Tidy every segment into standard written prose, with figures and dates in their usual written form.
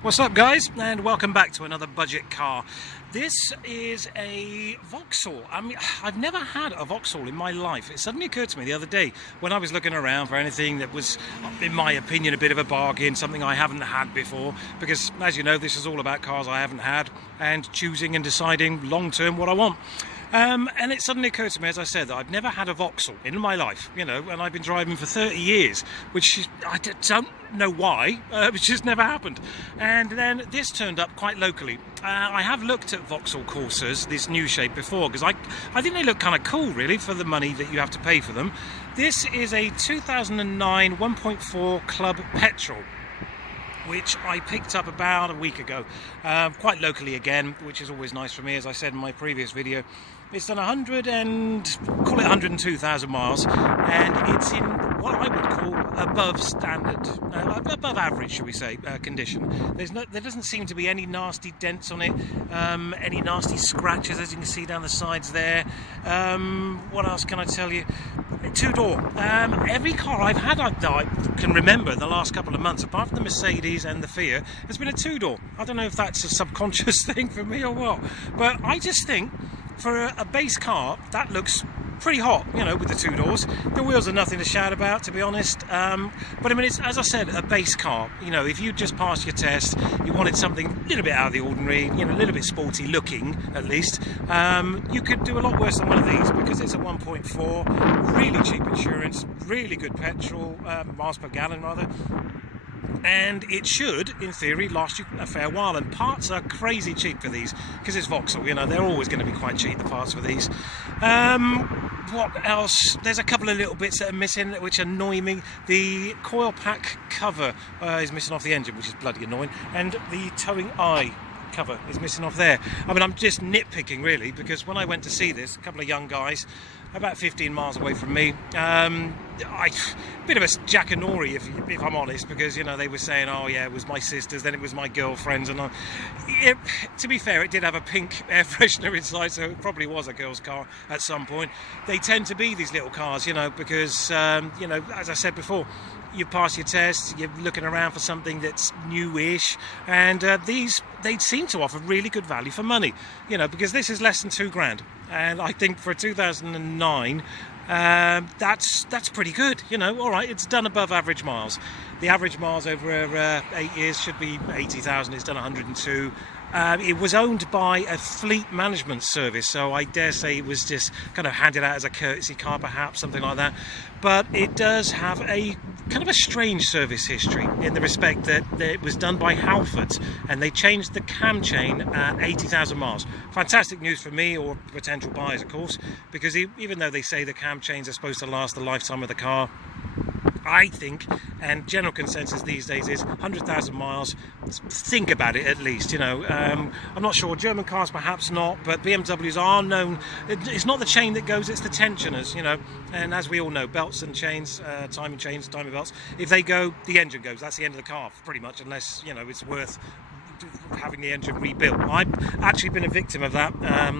What's up guys, and welcome back to another budget car. This is a Vauxhall. I've never had a Vauxhall in my life. It suddenly occurred to me the other day when I was looking around for anything that was, in my opinion, a bit of a bargain, something I haven't had before, because as you know, this is all about cars I haven't had and choosing and deciding long term what I want. And it suddenly occurred to me, as I said, that I've never had a Vauxhall in my life, and I've been driving for 30 years, which I don't know why, it's just never happened. And then this turned up quite locally. I have looked at Vauxhall Corsas, this new shape, before, because I think they look kind of cool, really, for the money that you have to pay for them. This is a 2009 1.4 Club Petrol, which I picked up about a week ago, quite locally again, which is always nice for me. As I said in my previous video, it's done 102,000 miles, and it's in what I would call above standard, above average, shall we say, condition. There doesn't seem to be any nasty dents on it, any nasty scratches, as you can see down the sides there. What else can I tell you? Two-door. Every car I've had that I can remember in the last couple of months, apart from the Mercedes and the Fiat, has been a two-door. I don't know if that's a subconscious thing for me or what, but I just think for a base car that looks pretty hot, with the two doors. The wheels are nothing to shout about, to be honest, but I mean, it's, as I said, a base car. If you just passed your test, you wanted something a little bit out of the ordinary, a little bit sporty looking at least, you could do a lot worse than one of these, because it's a 1.4, really cheap insurance, really good petrol, miles per gallon rather, and it should, in theory, last you a fair while. And parts are crazy cheap for these, because it's Vauxhall, they're always going to be quite cheap, the parts for these. What else? There's a couple of little bits that are missing, which annoy me. The coil pack cover is missing off the engine, which is bloody annoying, and the towing eye cover is missing off there. I'm just nitpicking, really, because when I went to see this, a couple of young guys about 15 miles away from me, bit of a jackanori, if I'm honest, because they were saying, oh yeah, it was my sister's, then it was my girlfriend's, and to be fair, it did have a pink air freshener inside, so it probably was a girl's car at some point. They tend to be these little cars, because as I said before, you pass your test, you're looking around for something that's newish, and they seem to offer really good value for money, because this is less than £2,000, and I think for a 2009 that's pretty good. All right, it's done above average miles. The average miles over 8 years should be 80,000. It's done 102. It was owned by a fleet management service, so I dare say it was just kind of handed out as a courtesy car, perhaps, something like that. But it does have a kind of a strange service history, in the respect that it was done by Halfords, and they changed the cam chain at 80,000 miles. Fantastic news for me, or potential buyers, of course, because even though they say the cam chains are supposed to last the lifetime of the car, I think, and general consensus these days is 100,000 miles, think about it at least, I'm not sure, German cars perhaps not, but BMWs are known, it's not the chain that goes, it's the tensioners, and as we all know, belts and chains, timing belts, if they go, the engine goes, that's the end of the car, pretty much, unless, it's worth having the engine rebuilt. I've actually been a victim of that a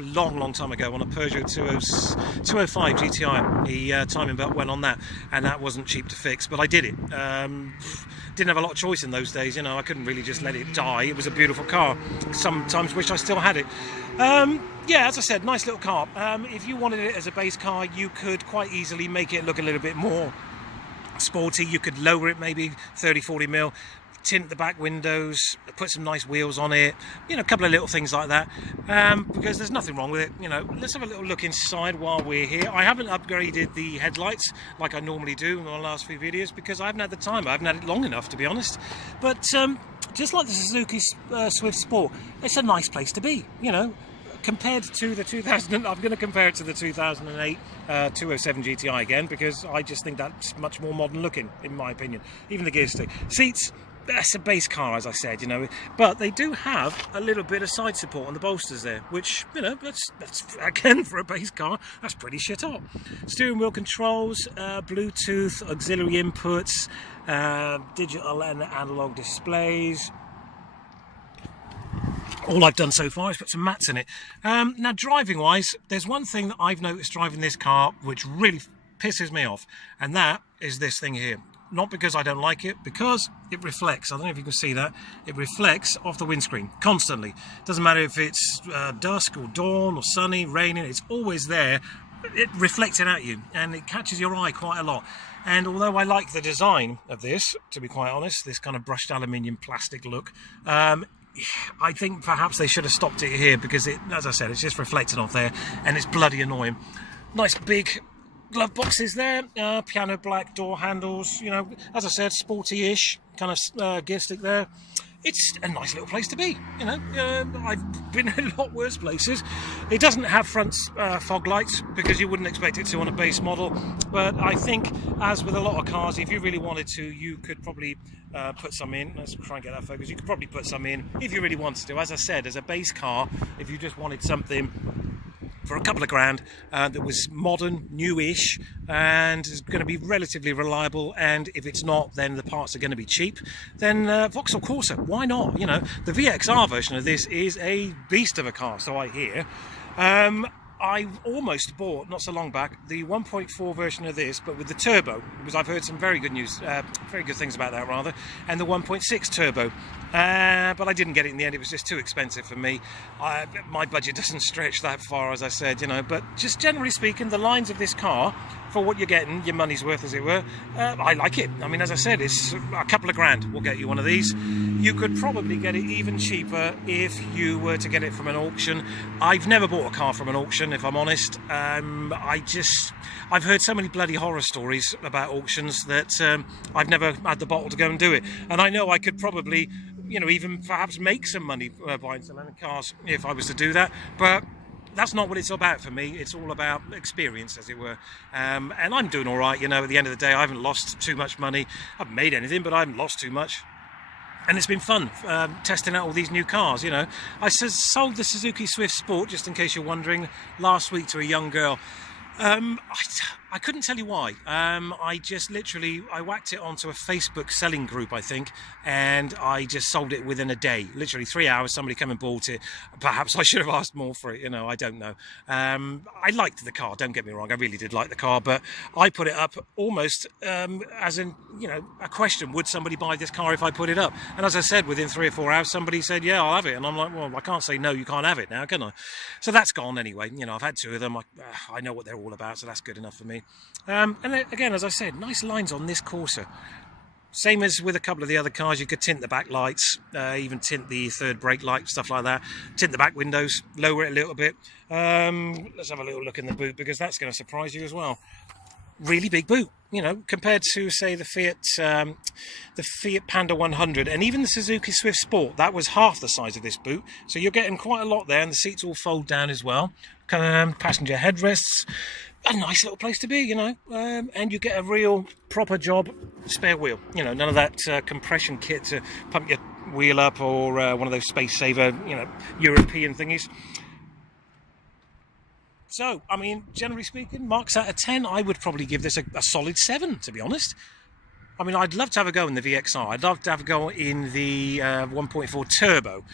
long time ago on a Peugeot 205 GTI. The timing belt went on that, and that wasn't cheap to fix, but I did it. Didn't have a lot of choice in those days, I couldn't really just let it die. It was a beautiful car. Sometimes wish I still had it. Yeah, as I said, nice little car. If you wanted it as a base car, you could quite easily make it look a little bit more sporty. You could lower it maybe 30-40 mil, tint the back windows, put some nice wheels on it, a couple of little things like that, because there's nothing wrong with it. Let's have a little look inside while we're here. I haven't upgraded the headlights like I normally do in the last few videos, because I haven't had the time. I haven't had it long enough, to be honest. But just like the Suzuki Swift Sport, it's a nice place to be, compared to the 2000, I'm going to compare it to the 2008 207 GTI again, because I just think that's much more modern looking, in my opinion. Even the gear stick. Seats, that's a base car, as I said, but they do have a little bit of side support on the bolsters there, which, that's again, for a base car, that's pretty shit hot. Steering wheel controls, Bluetooth, auxiliary inputs, digital and analog displays. All I've done so far is put some mats in it. Now, driving wise, there's one thing that I've noticed driving this car which really pisses me off, and that is this thing here. not because I don't like it, because it reflects. I don't know if you can see that. It reflects off the windscreen constantly. Doesn't matter if it's dusk or dawn or sunny, raining, it's always there. It reflecting at you, and it catches your eye quite a lot. And although I like the design of this, to be quite honest, this kind of brushed aluminium plastic look, I think perhaps they should have stopped it here, because it, as I said, it's just reflecting off there, and it's bloody annoying. Nice big glove boxes there, piano black door handles, you know, as I said, sporty-ish kind of gear stick there. It's a nice little place to be, you know. I've been in a lot worse places. It doesn't have front fog lights, because you wouldn't expect it to on a base model, but I think, as with a lot of cars, if you really wanted to, you could probably put some in. Let's try and get that focus. You could probably put some in if you really wanted to. As I said, as a base car, if you just wanted something for a couple of grand that was modern, newish, and is going to be relatively reliable, and if it's not, then the parts are going to be cheap, then Vauxhall Corsa, why not? You know, the VXR version of this is a beast of a car, so I hear. I almost bought, not so long back, the 1.4 version of this, but with the turbo, because I've heard some very good news, very good things about that rather, and the 1.6 turbo. But I didn't get it in the end. It was just too expensive for me. My budget doesn't stretch that far, as I said, you know, but just generally speaking, the lines of this car, for what you're getting, your money's worth, as it were, I like it. I mean, as I said, it's a couple of grand will get you one of these. You could probably get it even cheaper if you were to get it from an auction. I've never bought a car from an auction, if I'm honest. I've heard so many bloody horror stories about auctions that I've never had the bottle to go and do it. And I know I could probably, you know, even perhaps make some money buying selling cars if I was to do that, but that's not what it's about for me. It's all about experience, as it were, and I'm doing all right, you know. At the end of the day, I haven't lost too much money. I haven't made anything, but I haven't lost too much, and it's been fun testing out all these new cars, you know. I sold the Suzuki Swift Sport, just in case you're wondering, last week to a young girl. I couldn't tell you why. I just literally, I whacked it onto a Facebook selling group, I think, and I just sold it within a day. Literally 3 hours, somebody came and bought it. Perhaps I should have asked more for it, you know, I don't know. I liked the car, don't get me wrong, I really did like the car, but I put it up almost as in, you know, a question, would somebody buy this car if I put it up? And as I said, within 3 or 4 hours, somebody said, yeah, I'll have it. And I'm like, well, I can't say no, you can't have it now, can I? So that's gone anyway. You know, I've had 2 of them. I know what they're all about, so that's good enough for me. And then, again, as I said, nice lines on this Corsa. Same as with a couple of the other cars, you could tint the back lights, even tint the third brake light, stuff like that. Tint the back windows, lower it a little bit. Let's have a little look in the boot, because that's going to surprise you as well. Really big boot, you know, compared to, say, the Fiat Panda 100 and even the Suzuki Swift Sport. That was half the size of this boot, so you're getting quite a lot there, and the seats all fold down as well. Passenger headrests. A nice little place to be, you know, and you get a real proper job spare wheel, you know, none of that compression kit to pump your wheel up, or one of those space saver, you know, European thingies. So, I mean, generally speaking, marks out of 10, I would probably give this a solid 7, to be honest. I mean, I'd love to have a go in the VXR. I'd love to have a go in the 1.4 turbo,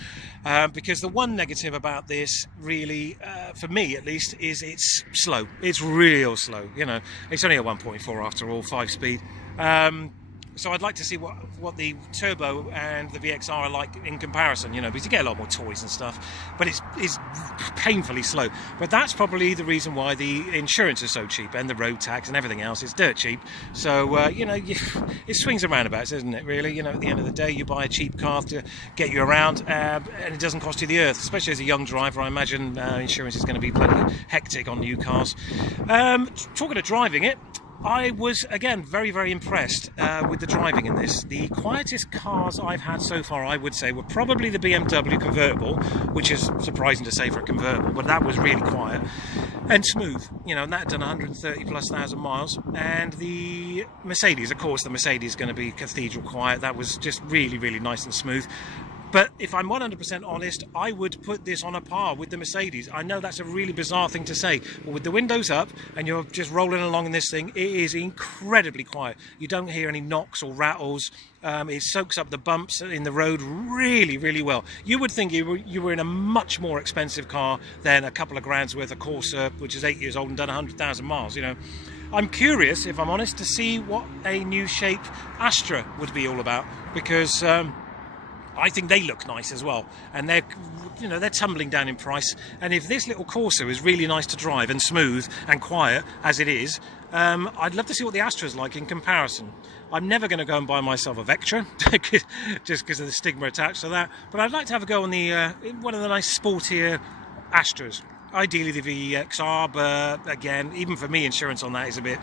because the one negative about this, really, for me at least, is it's slow. It's real slow, you know. It's only a 1.4 after all, 5-speed. So I'd like to see what the turbo and the VXR are like in comparison, you know, because you get a lot more toys and stuff, but it's painfully slow. But that's probably the reason why the insurance is so cheap, and the road tax and everything else is dirt cheap. So, you know, it swings and roundabouts, isn't it, really? You know, at the end of the day, you buy a cheap car to get you around, and it doesn't cost you the earth, especially as a young driver. I imagine insurance is going to be bloody hectic on new cars. Talking of driving it, I was, again, very, very impressed with the driving in this. The quietest cars I've had so far, I would say, were probably the BMW convertible, which is surprising to say for a convertible, but that was really quiet and smooth, you know, and that had done 130,000+ miles. And the Mercedes, of course, the Mercedes is going to be cathedral quiet. That was just really, really nice and smooth. But if I'm 100% honest, I would put this on a par with the Mercedes. I know that's a really bizarre thing to say, but with the windows up and you're just rolling along in this thing, it is incredibly quiet. You don't hear any knocks or rattles. It soaks up the bumps in the road really, really well. You would think you were in a much more expensive car than a couple of grand's worth of Corsa, which is 8 years old and done 100,000 miles, you know. I'm curious, if I'm honest, to see what a new shape Astra would be all about, because I think they look nice as well, and they're tumbling down in price. And if this little Corsa is really nice to drive and smooth and quiet as it is, I'd love to see what the Astra is like in comparison. I'm never going to go and buy myself a Vectra just because of the stigma attached to that, but I'd like to have a go on the one of the nice sportier Astras. Ideally the VXR, but again, even for me, insurance on that is a bit,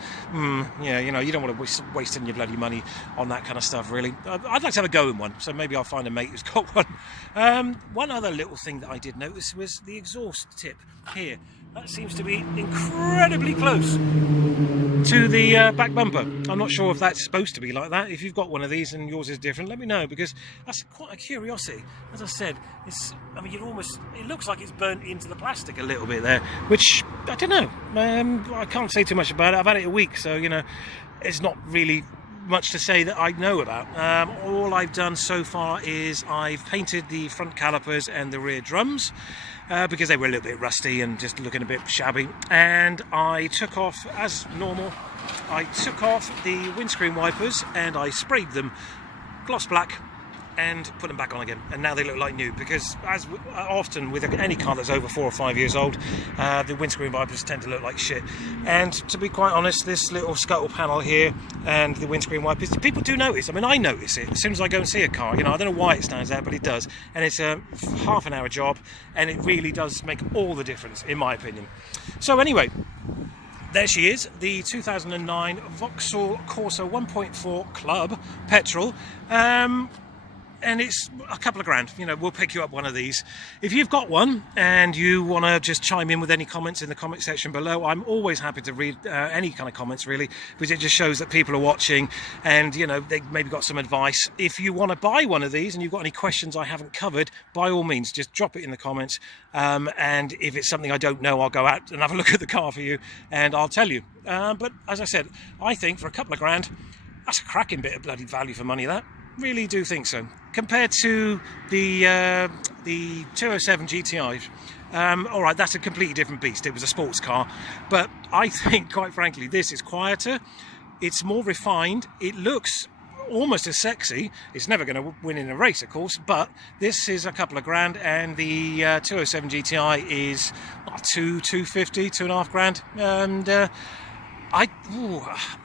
yeah, you don't want to wasting your bloody money on that kind of stuff, really. I'd like to have a go in one, so maybe I'll find a mate who's got one. One other little thing that I did notice was the exhaust tip here. That seems to be incredibly close to the back bumper. I'm not sure if that's supposed to be like that. If you've got one of these and yours is different, let me know, because that's quite a curiosity. As I said, it looks like it's burnt into the plastic a little bit there, which I don't know. I can't say too much about it. I've had it a week, so it's not really much to say that I know about. All I've done so far is I've painted the front calipers and the rear drums, because they were a little bit rusty and just looking a bit shabby, and I took off, as normal, I took off the windscreen wipers and I sprayed them gloss black and put them back on again, and now they look like new, because as often with any car that's over 4 or 5 years old, the windscreen wipers tend to look like shit. And to be quite honest, this little scuttle panel here and the windscreen wipers, people do notice. I mean, I notice it as soon as I go and see a car. I don't know why it stands out, but it does, and it's a half an hour job, and it really does make all the difference, in my opinion. So anyway, there she is, the 2009 Vauxhall Corsa 1.4 Club petrol. And it's a couple of grand. We'll pick you up one of these. If you've got one and you want to just chime in with any comments in the comment section below, I'm always happy to read any kind of comments, really, because it just shows that people are watching and, they maybe got some advice. If you want to buy one of these and you've got any questions I haven't covered, by all means, just drop it in the comments. And if it's something I don't know, I'll go out and have a look at the car for you and I'll tell you. But as I said, I think for a couple of grand, that's a cracking bit of bloody value for money, that. Really do think so. Compared to the 207 GTI, all right, that's a completely different beast. It was a sports car, but I think, quite frankly, this is quieter. It's more refined. It looks almost as sexy. It's never going to win in a race, of course, but this is a couple of grand, and the 207 GTI is 250, 2.5 grand, and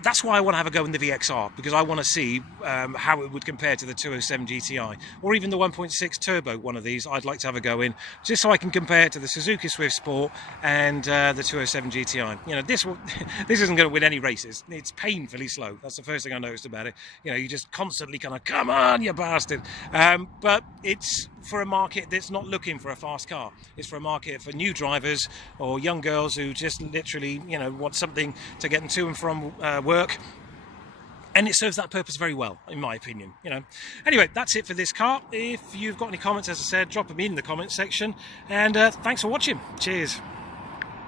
that's why I want to have a go in the VXR, because I want to see how it would compare to the 207 GTI, or even the 1.6 turbo one of these. I'd like to have a go in, just so I can compare it to the Suzuki Swift Sport and the 207 GTI. This isn't going to win any races. It's painfully slow. That's the first thing I noticed about it. You just constantly kind of, come on, you bastard. But it's for a market that's not looking for a fast car. It's for a market for new drivers or young girls who just literally, want something to get them to and from work. And it serves that purpose very well, in my opinion. Anyway, that's it for this car. If you've got any comments, as I said, drop them in the comment section. And thanks for watching. Cheers.